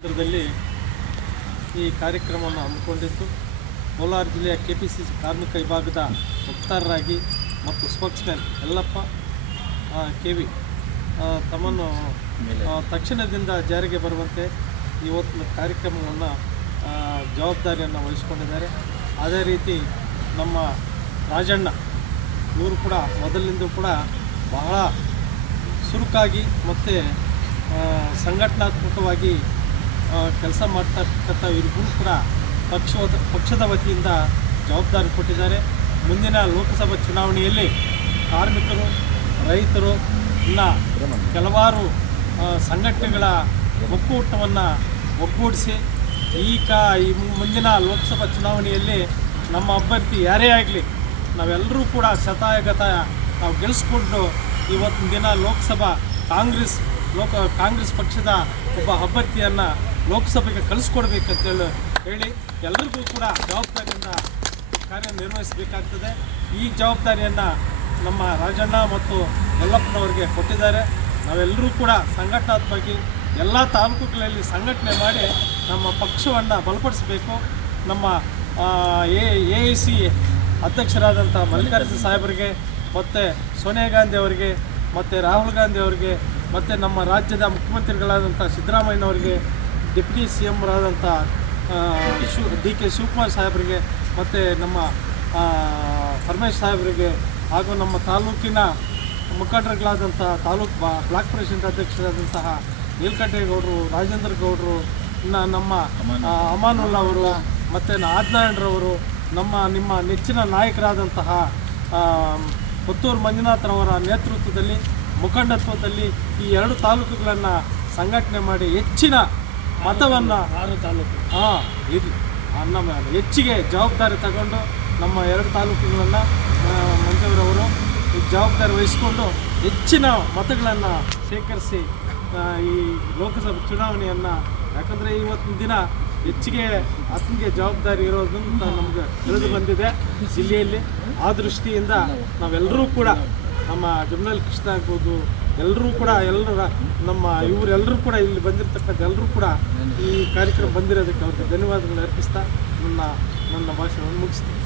ಕೇಂದ್ರದಲ್ಲಿ ಈ ಕಾರ್ಯಕ್ರಮವನ್ನು ಹಮ್ಮಿಕೊಂಡಿದ್ದು ಕೋಲಾರ ಜಿಲ್ಲೆಯ ಕೆ ಪಿ ಸಿ ಸಿ ಕಾರ್ಮಿಕ ವಿಭಾಗದ ವಕ್ತಾರರಾಗಿ ಮತ್ತು ಸ್ಪೋಕ್ಸ್ಮ್ಯಾನ್ ಯಲ್ಲಪ್ಪ ಕೆ ವಿ ತಮ್ಮನ್ನು ತಕ್ಷಣದಿಂದ ಜಾರಿಗೆ ಬರುವಂತೆ ಇವತ್ತಿನ ಕಾರ್ಯಕ್ರಮವನ್ನು ಜವಾಬ್ದಾರಿಯನ್ನು ವಹಿಸಿಕೊಂಡಿದ್ದಾರೆ. ಅದೇ ರೀತಿ ನಮ್ಮ ರಾಜಣ್ಣ ಇವರು ಕೂಡ ಮೊದಲಿಂದ ಕೂಡ ಬಹಳ ಸುರುಕಾಗಿ ಮತ್ತು ಸಂಘಟನಾತ್ಮಕವಾಗಿ ಕೆಲಸ ಮಾಡ್ತಕ್ಕಂಥ ಇವರಿಗೂ ಕೂಡ ಪಕ್ಷದ ಪಕ್ಷದ ವತಿಯಿಂದ ಜವಾಬ್ದಾರಿ ಕೊಟ್ಟಿದ್ದಾರೆ. ಮುಂದಿನ ಲೋಕಸಭಾ ಚುನಾವಣೆಯಲ್ಲಿ ಕಾರ್ಮಿಕರು, ರೈತರು, ಇನ್ನ ಕೆಲವಾರು ಸಂಘಟನೆಗಳ ಒಕ್ಕೂಟವನ್ನು ಒಗ್ಗೂಡಿಸಿ ಈ ಕಾ, ಈ ಮುಂದಿನ ಲೋಕಸಭಾ ಚುನಾವಣೆಯಲ್ಲಿ ನಮ್ಮ ಅಭ್ಯರ್ಥಿ ಯಾರೇ ಆಗಲಿ ನಾವೆಲ್ಲರೂ ಕೂಡ ಶತಾಯಗತಾಯ ನಾವು ಗೆಲ್ಲಿಸ್ಕೊಂಡು ಇವತ್ತಿನ ದಿನ ಲೋಕಸಭಾ ಕಾಂಗ್ರೆಸ್ ಲೋಕ ಕಾಂಗ್ರೆಸ್ ಪಕ್ಷದ ಒಬ್ಬ ಅಭ್ಯರ್ಥಿಯನ್ನು ಲೋಕಸಭೆಗೆ ಕಳಿಸ್ಕೊಡ್ಬೇಕಂತೇಳಿ ಹೇಳಿ ಎಲ್ಲರಿಗೂ ಕೂಡ ಜವಾಬ್ದಾರಿಯಿಂದ ಕಾರ್ಯನಿರ್ವಹಿಸಬೇಕಾಗ್ತದೆ ಈ ಜವಾಬ್ದಾರಿಯನ್ನು ನಮ್ಮ ರಾಜಣ್ಣ ಮತ್ತು ಯಲ್ಲಪ್ಪನವರಿಗೆ ಕೊಟ್ಟಿದ್ದಾರೆ. ನಾವೆಲ್ಲರೂ ಕೂಡ ಸಂಘಟನಾತ್ಮಕವಾಗಿ ಎಲ್ಲ ತಾಲೂಕುಗಳಲ್ಲಿ ಸಂಘಟನೆ ಮಾಡಿ ನಮ್ಮ ಪಕ್ಷವನ್ನು ಬಲಪಡಿಸಬೇಕು. ನಮ್ಮ ಎ ಎ ಸಿ ಅಧ್ಯಕ್ಷರಾದಂಥ ಮಲ್ಲಿಕಾರ್ಜುನ ಸಾಹೇಬರಿಗೆ, ಮತ್ತು ಸೋನಿಯಾ ಗಾಂಧಿ ಅವರಿಗೆ, ಮತ್ತು ರಾಹುಲ್ ಗಾಂಧಿ ಅವರಿಗೆ ಮತ್ತು ನಮ್ಮ ರಾಜ್ಯದ ಮುಖ್ಯಮಂತ್ರಿಗಳಾದಂಥ ಸಿದ್ದರಾಮಯ್ಯನವರಿಗೆ ಡೆಪ್ಯೂಟಿ ಸಿ ಎಮ್ರಾದಂಥ ಶಿವ, ಡಿ ಕೆ ಶಿವಕುಮಾರ್ ಸಾಹೇಬರಿಗೆ ಮತ್ತು ನಮ್ಮ ಪರಮೇಶ್ ಸಾಹೇಬರಿಗೆ ಹಾಗೂ ನಮ್ಮ ತಾಲೂಕಿನ ಮುಖಂಡರುಗಳಾದಂಥ ತಾಲೂಕು ಬ್ಲಾಕ್ ಪ್ರೆಸಿಡೆಂಟ್ ಅಧ್ಯಕ್ಷರಾದಂತಹ ನೀಲಕಂಠೇಗೌಡರು, ರಾಜೇಂದ್ರ ಗೌಡರು ನಮ್ಮ ಅಮಾನುಲ್ಲಾ ಅವರು ಮತ್ತು ಆದ್ನಾರಾಯಣರವರು ನಮ್ಮ, ನಿಮ್ಮ ನೆಚ್ಚಿನ ನಾಯಕರಾದಂತಹ ಪುತ್ತೂರು ಮಂಜುನಾಥರವರ ನೇತೃತ್ವದಲ್ಲಿ ಮುಖಂಡತ್ವದಲ್ಲಿ ಈ ಎರಡು ತಾಲೂಕುಗಳನ್ನು ಸಂಘಟನೆ ಮಾಡಿ ಹೆಚ್ಚಿನ ಮತವನ್ನು ಆರು ತಾಲೂಕು. ಹಾಂ ಇರಲಿ. ನಮ್ಮ ಹೆಚ್ಚಿಗೆ ಜವಾಬ್ದಾರಿ ತಗೊಂಡು ನಮ್ಮ ಎರಡು ತಾಲೂಕುಗಳನ್ನು ಮಂಜೂರವರು ಈ ಜವಾಬ್ದಾರಿ ವಹಿಸಿಕೊಂಡು ಹೆಚ್ಚಿನ ಮತಗಳನ್ನು ಶೇಖರಿಸಿ ಈ ಲೋಕಸಭಾ ಚುನಾವಣೆಯನ್ನು ಯಾಕಂದರೆ ಇವತ್ತಿನ ದಿನ ಹೆಚ್ಚಿಗೆ ಆತನಿಗೆ ಜವಾಬ್ದಾರಿ ಇರೋದನ್ನು ನಮ್ಗೆ ತಿಳಿದು ಬಂದಿದೆ ಜಿಲ್ಲೆಯಲ್ಲಿ. ಆ ದೃಷ್ಟಿಯಿಂದ ನಾವೆಲ್ಲರೂ ಕೂಡ ನಮ್ಮ ಜಮನಲ್ ಕೃಷ್ಣ ಆಗ್ಬೋದು ಎಲ್ಲರೂ ಕೂಡ ಎಲ್ಲರ ನಮ್ಮ ಇವರೆಲ್ಲರೂ ಕೂಡ ಇಲ್ಲಿ ಬಂದಿರತಕ್ಕಂಥ ಎಲ್ಲರೂ ಕೂಡ ಈ ಕಾರ್ಯಕ್ರಮ ಬಂದಿರೋದಕ್ಕೆ ಅವ್ರಿಗೆ ಧನ್ಯವಾದಗಳು ಅರ್ಪಿಸ್ತಾ ನನ್ನ ನನ್ನ ಭಾಷಣವನ್ನು ಮುಗಿಸ್ತೀನಿ.